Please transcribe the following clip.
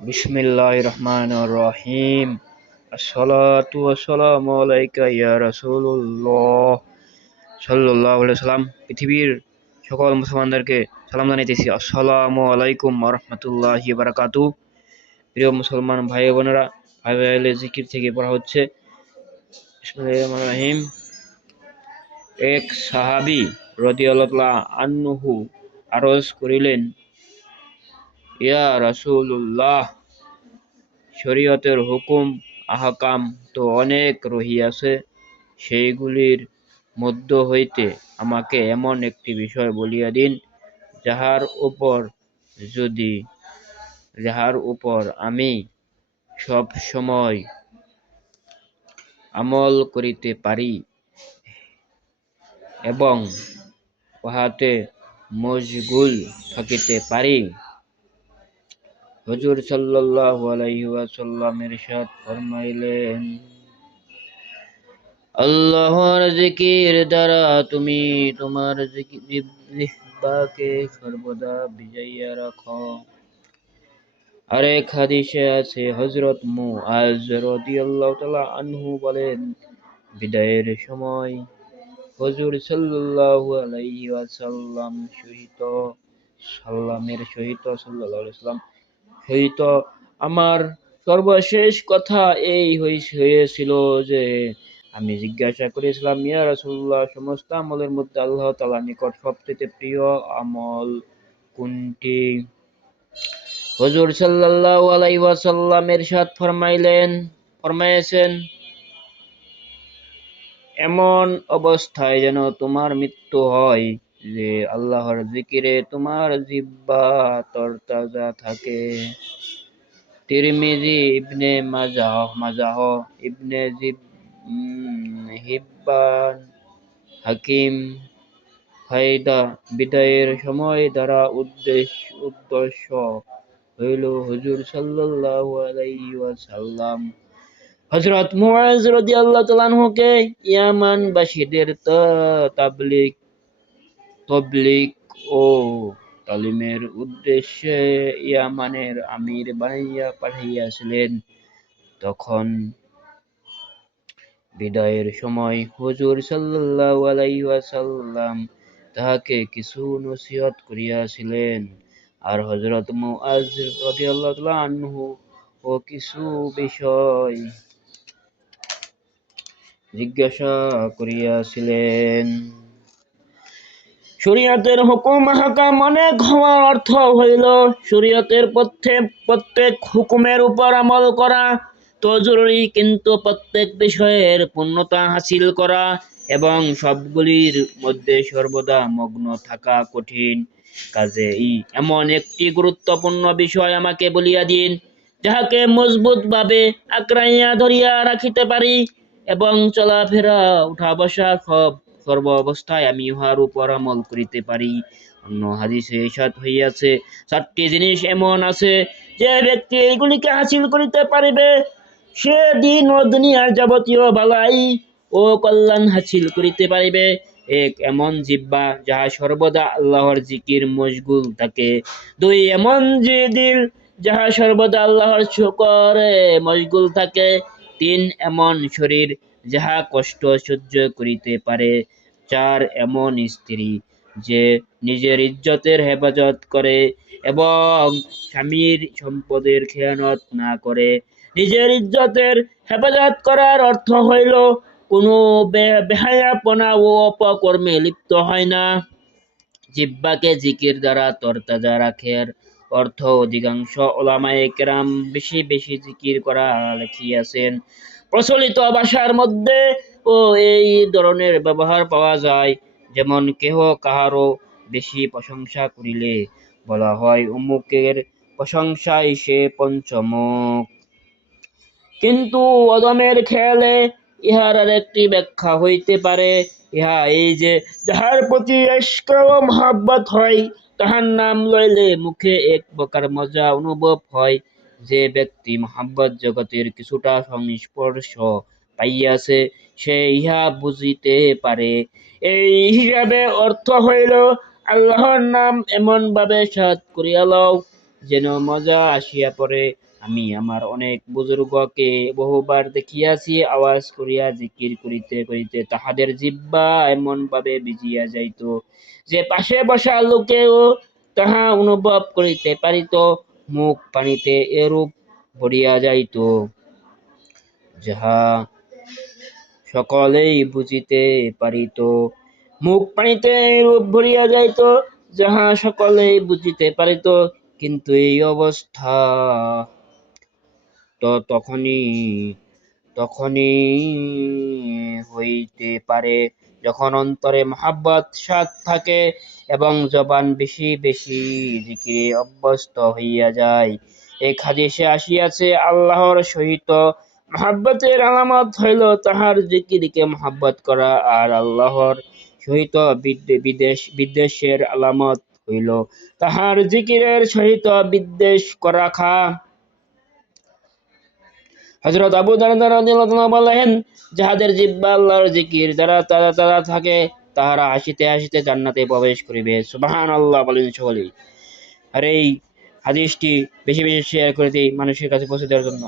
বিসমিল্লাহ রহমান রহিম। আসসালাতু ওয়াসসালামু আলাইকা ইয়া রাসূলুল্লাহ। সাল্লাল্লাহু আলাইহি সাল্লাম পৃথিবীর সকল মুসলমানদেরকে সালাম জানাইতেছি। আসসালামু আলাইকুম রাহমাতুল্লাহি বারাকাতু। প্রিয় মুসলমান ভাই বোনেরা ভাই ভাইলে জিকির থেকে পড়া হচ্ছে। রহিম। এক সাহাবী রাদিয়াল্লাহু আনহু আরজ করিলেন ইয়া রাসূলুল্লাহ, শরীয়তের হুকুম, আহকাম তো অনেক রহিয়াছে, সেইগুলির মধ্য হইতে আমাকে এমন একটি বিষয় বলিয়া দিন, যাহার উপর যদি, যাহার উপর আমি সব সময় আমল করিতে পারি এবং উহাতে মশগুল থাকিতে পারি। হজুর সাল্লাল্লাহু আলাইহি ওয়াসাল্লাম ইরশাদ ফরমাইলেন, আল্লাহর জিকির দ্বারা তুমি তোমার জিহ্বাকে সর্বদা বিজাইয়া রাখো। আরেক হাদিসে আছে, হযরত মুআজ রাদিয়াল্লাহু তাআলা আনহু বলেন, বিদায়ের সময় হজুর সাল্লাল্লাহু আলাইহি ওয়াসাল্লাম সহিত, সাল্লামের সহিত আলাইহি সাল্লাম সহিত আমার সর্বশেষ কথা এই হয়েছিল যে আমি জিজ্ঞাসা করেছিলাম, ইয়া রাসূলুল্লাহ, সমস্ত আমলের মধ্যে আল্লাহ তালা নিকট সবচেয়ে প্রিয় আমল কোনটি? হজুর সাল্লাল্লাহু আলাইহি ওয়াসাল্লাম ইরশাদ ফরমাইলেন ফরমাইছেন এমন অবস্থায় যেন তোমার মৃত্যু হয়। যে আল্লাহর জিকিরে তোমার জিব্বা তরতাজা থাকে। তিরমিজি ইবনে মাজাহ মাজাহ ইবনে জিব হিব্বান, হাকিম ফায়দা বিদায়ের সময় দ্বারা উদ্দেশ্য উদ্দেশ্য হইল হুজুর সাল্লাল্লাহু আলাইহি ওয়াসাল্লাম। হযরত মুআজ রাদিয়াল্লাহু তাআলা আনহুকে ইয়ামানবাসীদের তাবলীগ তবলিগ ও তালিমের উদ্দেশ্যে ইয়ামানের আমির বানাইয়া পাঠাইয়াছিলেন তখন বিদায়ের সময় হুজুর সাল্লাল্লাহু আলাইহি ওয়াসাল্লাম তাহাকে কিছু নসিহত করিয়াছিলেন। আর হযরত মুআজ রাদিয়াল্লাহু তাআলা আনহু ও কিছু বিষয় জিজ্ঞাসা করিয়াছিলেন। শরীয়তের হুকুম হাকাম অনেক হওয়ার অর্থ হইল শরীয়তের প্রত্যেক প্রত্যেক হুকুমের উপর আমল করা। তো জরুরি কিন্তু প্রত্যেক বিষয়ের পূর্ণতা হাসিল করা এবং সবগুলির মধ্যে সর্বদা মগ্ন থাকা কঠিন। কাজে এমন একটি গুরুত্বপূর্ণ বিষয় আমাকে বলিয়া দিন, যাহাকে মজবুতভাবে আঁকড়াইয়া ধরিয়া রাখিতে পারি এবং চলাফেরা উঠা বসা সব সর্ব অবস্থায় আমি উহার উপর আমল করিতে পারি। অন্য হাদিসে ইসাদ হইয়াছে, চারটি জিনিস এমন আছে যে ব্যক্তি এইগুলিকে হাসিল করিতে পারিবে। সে দিন ও দুনিয়ার যাবতীয় বালাই ও কল্যাণ হাসিল করিতে পারিবে। এক এমন জিব্বা যাহা সর্বদা আল্লাহর জিকির মশগুল থাকে। দুই এমন যে দিল যাহা সর্বদা আল্লাহর শুকরে মশগুল থাকে। তিন এমন শরীর যাহা কষ্ট সহ্য করিতে পারে। চার এমন স্ত্রী যে নিজের ইজ্জতের হেফাজত করে এবং স্বামীর সম্পদের খেয়ানত না করে। নিজের ইজ্জতের হেফাজত করার অর্থ হইল, কোনো বেহায়াপনা ও অপকর্মে লিপ্ত হয় না। জিব্বাকে জিকির দ্বারা তরতাজা রাখের অর্থ অধিকাংশ ওলামায়ে কেরাম বেশি বেশি জিকির করা লিখিয়াছেন। প্রচলিত ভাষার মধ্যে ও এই ধরনের ব্যবহার পাওয়া যায়। যেমন কেহ কাহারও বেশি প্রশংসা করিলে বলা হয়, অমুকের প্রশংসায় সে পঞ্চমুখ। কিন্তু অদমের খেয়ালে ইহার আরেকটি ব্যাখ্যা হইতে পারে। ইহা এই যে, যাহার প্রতি মহাব্বত হয়, তাহার নাম লইলে মুখে এক প্রকার মজা অনুভব হয়। যে ব্যক্তি মহাব্বত জগতের কিছুটা সংস্পর্শ পাইয়াছে সে ইহা বুঝিতে পারে। এই হিসাবে অর্থ হইল, আল্লাহর নাম এমন ভাবে সাত করিয়া লও, যেন মজা আসিয়া পড়ে। আমি আমার অনেক বুজুর্গকে বহুবার দেখিয়াছি, আওয়াজ করিয়া জিকির করিতে করিতে তাহাদের জিহ্বা এমন ভাবে ভিজিয়া যাইত, যে পাশে বসা লোকেও তাহা অনুভব করিতে পারিত, মুখ পানিতে এরূপ ভরিয়া যাইত। যাহা সকলেই বুঝিতে পারিত। মুখ পানিতে রূপ ভরিয়া যাইত, যাহা সকলেই বুঝিতে পারিত, কিন্তু এই অবস্থা তো তখনই তখনই হইতে পারে। যখন অন্তরে মহাব্বত সাত থাকে এবং জবান বেশি বেশি জিকিরে অভ্যস্ত হইয়া যায়। এই হাদিসে আসিয়াছে, আল্লাহর সহিত মহাব্বতের আলামত হইল তাহার জিকিরকে মহাব্বত করা আর আল্লাহর সহিত বিদেশ বিদ্বেষের আলামত হইল তাহার জিকিরের সহিত বিদ্বেষ করা খা। হযরত আবু বলেন, যাহাদের জিহ্বা আল্লাহর জিকির দ্বারা তারা তারা থাকে, তাহারা হাসিতে হাসিতে জান্নাতে প্রবেশ করিবে। সুবহানাল্লাহ বলেন সকলেই। আর এই হাদিসটি বেশি বেশি শেয়ার করে দিই মানুষের কাছে পৌঁছে দেওয়ার জন্য।